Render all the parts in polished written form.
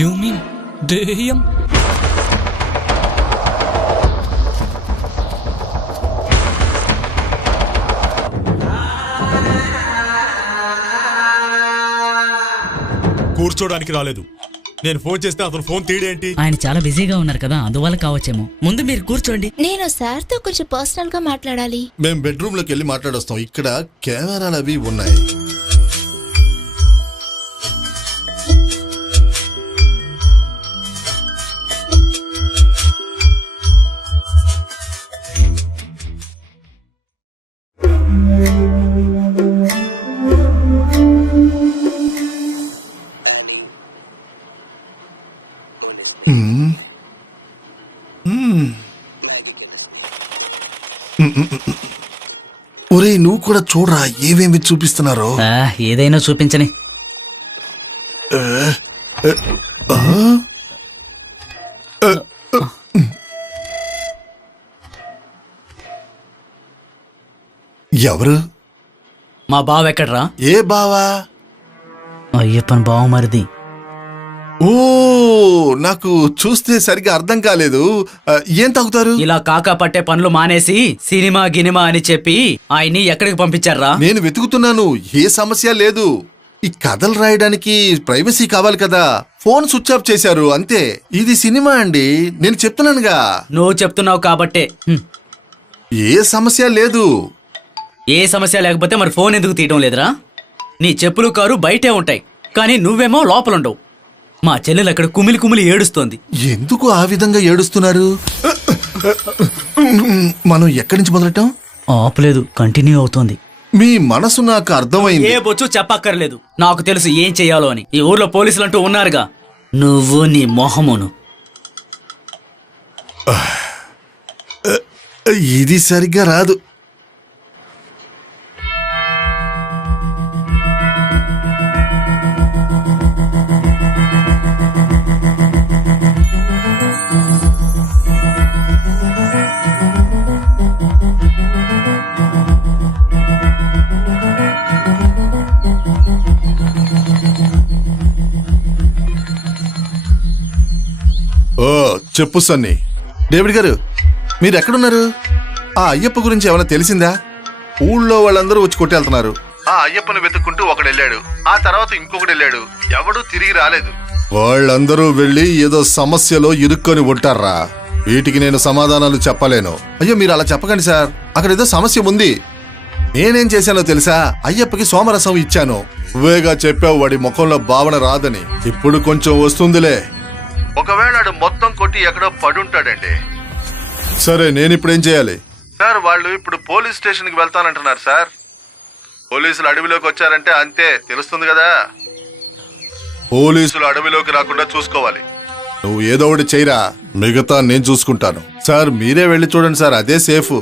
You mean దెయ్యం? కూర్చోడానికి రాలేదు. నేను ఫోన్ చేస్తే అతను ఫోన్ తీయడేంటి? ఆయన చాలా బిజీగా ఉన్నారు కదా, అందువల్ల కావచ్చేమో. ముందు మీరు కూర్చోండి. నేను సార్ తో కొంచెం పర్సనల్ గా మాట్లాడాలి. మేము బెడ్రూమ్ లోకి వెళ్ళి మాట్లాడొస్తాం. ఇక్కడ కెమెరాలు అవి ఉన్నాయి. ఒరే నువ్వు కూడా చూడరా ఏమేమి చూపిస్తున్నారో. ఏదైనా చూపించని. ఎవరు? మా బావ ఎక్కడ్రా? ఏ బావా? అయ్యప్పన్ బావ మరిది. ఓ నాకు చూస్తే సరిగ్గా అర్థం కాలేదు. ఏం తాగుతారు? ఇలా కాకా పట్టే పనులు మానేసి సినిమా గినిమా అని చెప్పి ఆయన్ని ఎక్కడికి పంపించారా? నేను వెతుకుతున్నాను. ఏ సమస్య లేదు. ఈ కథలు రాయడానికి ప్రైవసీ కావాలి కదా. ఫోన్ స్విచ్ ఆఫ్ చేశారు అంతే. ఇది సినిమా అండి, నేను చెప్తున్నానుగా. నువ్వు చెప్తున్నావు కాబట్టే. ఏ సమస్య లేదు. ఏ సమస్య లేకపోతే మరి ఫోన్ ఎందుకు తీయటం లేదురా? నీ చెప్పులు కారు బయటే ఉంటాయి, కానీ నువ్వేమో లోపలుండవు. మా చెల్లెలు అక్కడ కుమిలి కుమిలి ఏడుస్తోంది. ఎందుకు ఆ విధంగా ఏడుస్తున్నారు? మనం ఎక్కడి నుంచి మొదలెట్టాం? ఆపలేదు, కంటిన్యూ అవుతోంది. మీ మనసు నాకు అర్థమైంది. ఏ బొచ్చు చెప్పక్కర్లేదు, నాకు తెలుసు ఏం చెయ్యాలో అని. ఈ ఊర్లో పోలీసులు అంటూ ఉన్నారుగా. నువ్వు నీ మొహమును. ఇది సరిగ్గా రాదు. ఓ చెప్పు సన్నీ. డేవిడ్ గారు మీరు ఎక్కడున్నారు? ఆ అయ్యప్ప గురించి ఏమైనా తెలిసిందా? ఊళ్ళో వాళ్ళందరూ వచ్చి కొట్టేళ్తున్నారు. ఆ అయ్యప్పను వెతుక్కుంటూ ఒకడు వెళ్ళాడు, ఆ తర్వాత ఇంకొకడు వెళ్ళాడు, ఎవడూ తిరిగి రాలేదు. వాళ్ళందరూ వెళ్ళి ఏదో సమస్యలో ఇరుక్కొని ఉంటారా. వీటికి నేను సమాధానాలు చెప్పలేను. అయ్యో మీరు అలా చెప్పకండి సార్, అక్కడ ఏదో సమస్య ఉంది. నేనేం చేశానో తెలుసా? అయ్యప్పకి సోమరసం ఇచ్చాను. నువ్వేగా చెప్పావు వాడి ముఖంలో భావన రాదని. ఇప్పుడు కొంచెం వస్తుందిలే. ఒకవేళ మొత్తం కొట్టి ఎక్కడో పడుంటాడండి. సరే నేను ఇప్పుడు ఏం చేయాలి? సార్ వాళ్ళు ఇప్పుడు పోలీస్ స్టేషన్ కి వెళ్తానంటున్నారు సార్. పోలీసులు అడవిలోకి వచ్చారంటే అంతే, తెలుస్తుంది కదా. పోలీసులు అడవిలోకి రాకుండా చూసుకోవాలి. నువ్వు ఏదో ఒకటి చేయరా, మిగతా నేను చూసుకుంటాను. సార్ మీరే వెళ్ళి చూడండి సార్, అదే సేఫ్.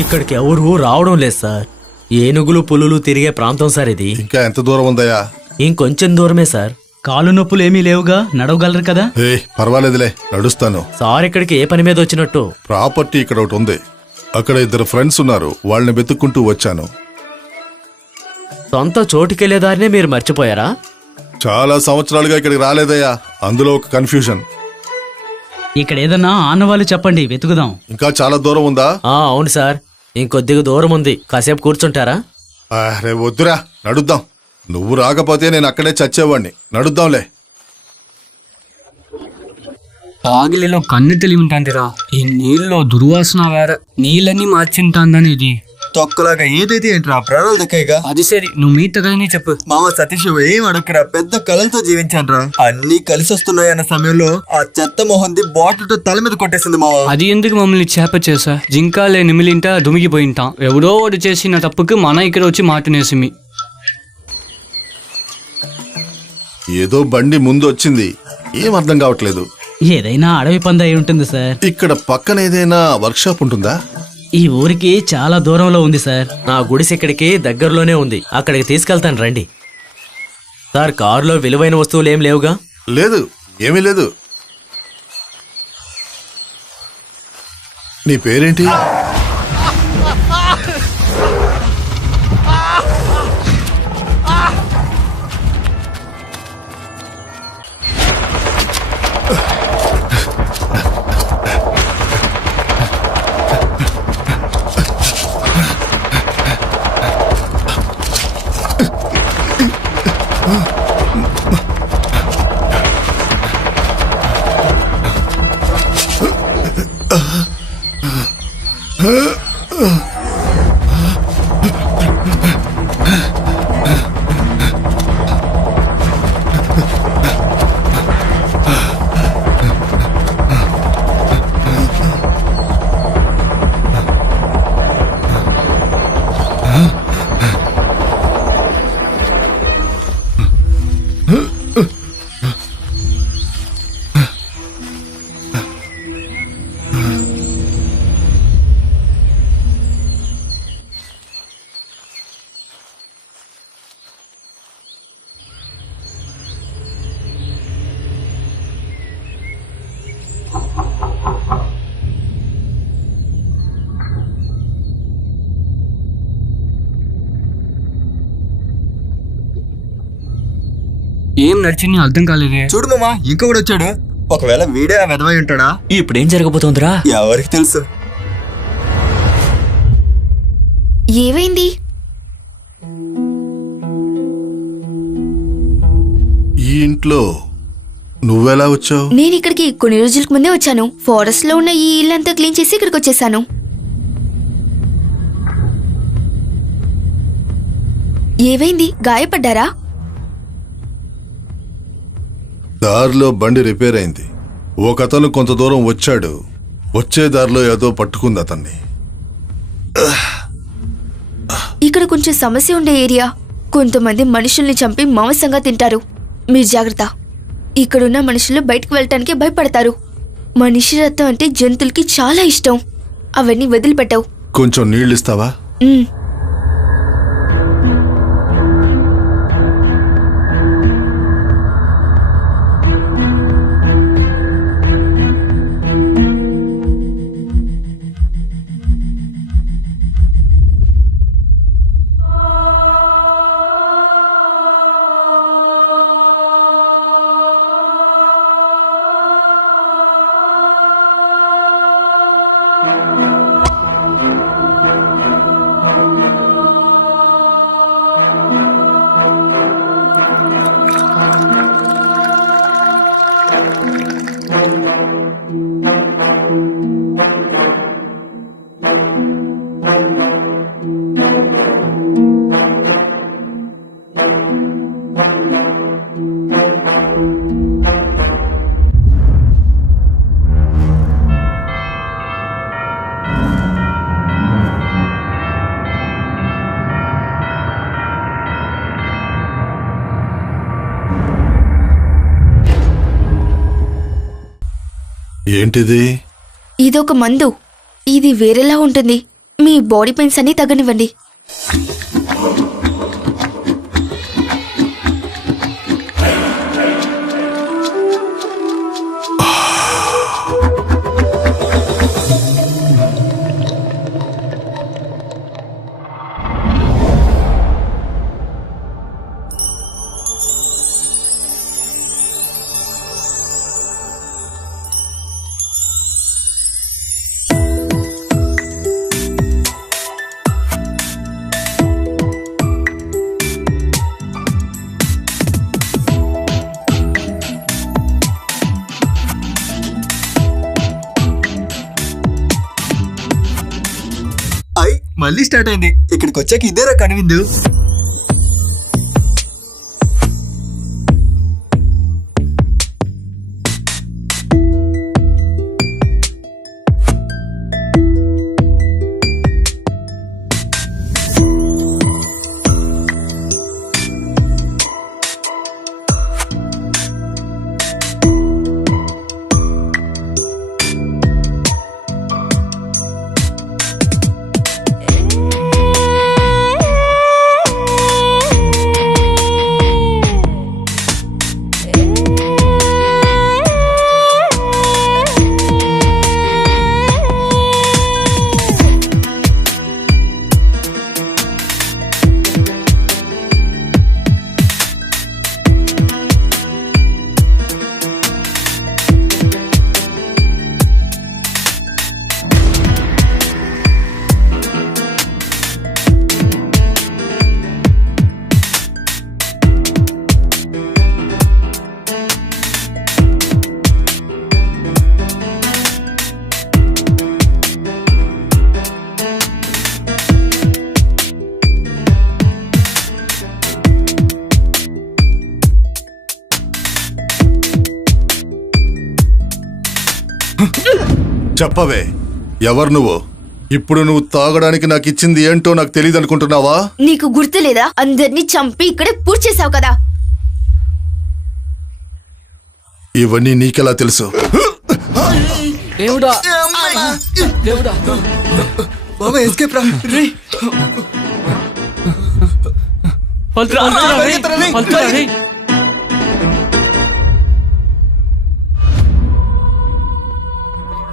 ఇక్కడికి ఎవరు రావడం లేదు సార్. ఏనుగులు పులులు తిరిగే ప్రాంతం సార్ ఇది. ఇంకా ఎంత దూరం ఉందయ్యా? ఇంకొంచెం దూరమే సార్. కాలు నొప్పులు ఏమీ లేవుగా, నడవగలరు కదా? పర్వాలేదులే, నడుస్తాను. సార్ ఇక్కడికి ఏ పని మీద వచ్చినట్టు? ప్రాపర్టీ ఇక్కడ ఒకటి ఉంది, అక్కడ 2 ఫ్రెండ్స్ ఉన్నారు, వాళ్ళని వెతుక్కుంటూ వచ్చాను. సొంత చోటుకెళ్లేదారినే మీరు మర్చిపోయారా? చాలా సంవత్సరాలుగా ఇక్కడికి రాలేదయ్యా, అందులో ఒక కన్ఫ్యూజన్. ఇక్కడ ఏదన్నా ఆనవాళ్ళు చెప్పండి, వెతుకుదాం. ఇంకా చాలా దూరం ఉందా? అవును సార్, ఇంకొద్దిగా దూరం ఉంది. కాసేపు కూర్చుంటారా? రే వద్దురా, నడుద్దాం. నువ్వు రాకపోతే నేను అక్కడే చచ్చేవాడిని. నడుద్దాంలే. ఆగిలిలో కన్ను తెలివి ఉంటాందిరా. ఈ నీళ్ళలో దుర్వాసన వేరే, నీళ్ళన్నీ మార్చింటాందని ఇది. తొక్కలాగా ఏదైతే ఏంట్రా, ప్రాణాలు దక్కాయిగా. అది సరి, నువ్వు మీ తగని చెప్పు. మామ సతీష్ ఏం అడగరా, పెద్ద కళలతో జీవించాన్రా. అన్ని కలిసి వస్తున్నాయన్న సమయంలో ఆ చెత్త మొహంది బాటిల్ తో తల మీద కొట్టేసింది మామ. అది ఎందుకు మమ్మల్ని చేప చేసా? జింకాలే నిమిలింటా దుమిగిపోయింటాం. ఎవడో వాడు చేసిన తప్పుకి మన ఇక్కడ వచ్చి మాటనేసిమి. ఏదో బండి ముందు వచ్చింది, ఏం అర్థం కావట్లేదు. ఏదైనా అడవి పంద అయి ఉంటుంది సార్. ఇక్కడ పక్కన ఏదైనా వర్క్షాప్ ఉంటుందా? ఈ ఊరికి చాలా దూరంలో ఉంది సార్. నా గుడిసె ఇక్కడికి దగ్గరలోనే ఉంది, అక్కడికి తీసుకెళ్తాను రండి. సార్, కారులో విలువైన వస్తువులు ఏం లేవుగా? లేదు, ఏమీ లేదు. నీ పేరేంటి? ఏం నడిచింది అర్థం కాలేదే. చూడు మామ, ఇంకొకడు వచ్చాడు. ఒకవేళ వీడే ఆ విధమై ఉంటాడా? ఇప్పుడేం జరగబోతోందిరా? ఎవరికి తెలుసు. ఏమైంది? ఈ ఇంట్లో నువ్వెలా వచ్చావు? నేను ఇక్కడికి కొన్ని రోజులకు ముందే వచ్చాను. ఫారెస్ట్ లో ఉన్న ఈ ఇల్లంతా క్లీన్ చేసి ఇక్కడికి వచ్చేసాను. ఏమైంది? గాయపడ్డారా? దారిలో బండి రిపేర్ అయింది. ఒకతను కొంత దూరం వచ్చాడు, వచ్చే దారిలో ఏదో పట్టుకుంది అతన్ని. ఇక్కడ కొంచెం సమస్య ఉండే ఏరియా. కొంతమంది మనుషుల్ని చంపి మాంసంగా తింటారు. మీరు జాగ్రత్త. ఇక్కడున్న మనుషులు బయటకు వెళ్ళటానికి భయపడతారు. మనిషి రక్తం అంటే జంతువులకి చాలా ఇష్టం. అవన్నీ వదిలిపెట్టవు. కొంచెం నీళ్ళు ఇస్తావా? ఏంటిది? ఇదొక మందు. ఇది వేరేలా ఉంటుంది. మీ బాడీ పెయిన్స్ అన్ని తగ్గనివ్వండి. మళ్ళీ స్టార్ట్ అయింది. ఇక్కడికి వచ్చాక ఇదేరా కనివిందు. చెప్పవే, ఎవరు నువ్వు? ఇప్పుడు నువ్వు తాగడానికి నాకు ఇచ్చింది ఏంటో నాకు తెలియదు అనుకుంటున్నావా? నీకు గుర్తులేదా? అందరినీ చంపి ఇక్కడే పూర్తి చేసావు కదా. ఇవన్నీ నీకెలా తెలుసు? దేవుడా, దేవుడా, బాబా ఎస్కేప్ రా.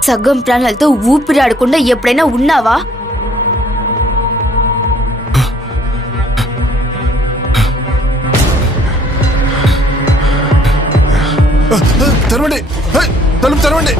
సగం ప్రాణాలతో ఊపిరాడకుండా ఎప్పుడైనా ఉన్నావా? తెరవండి, తలుపు తెరవండి.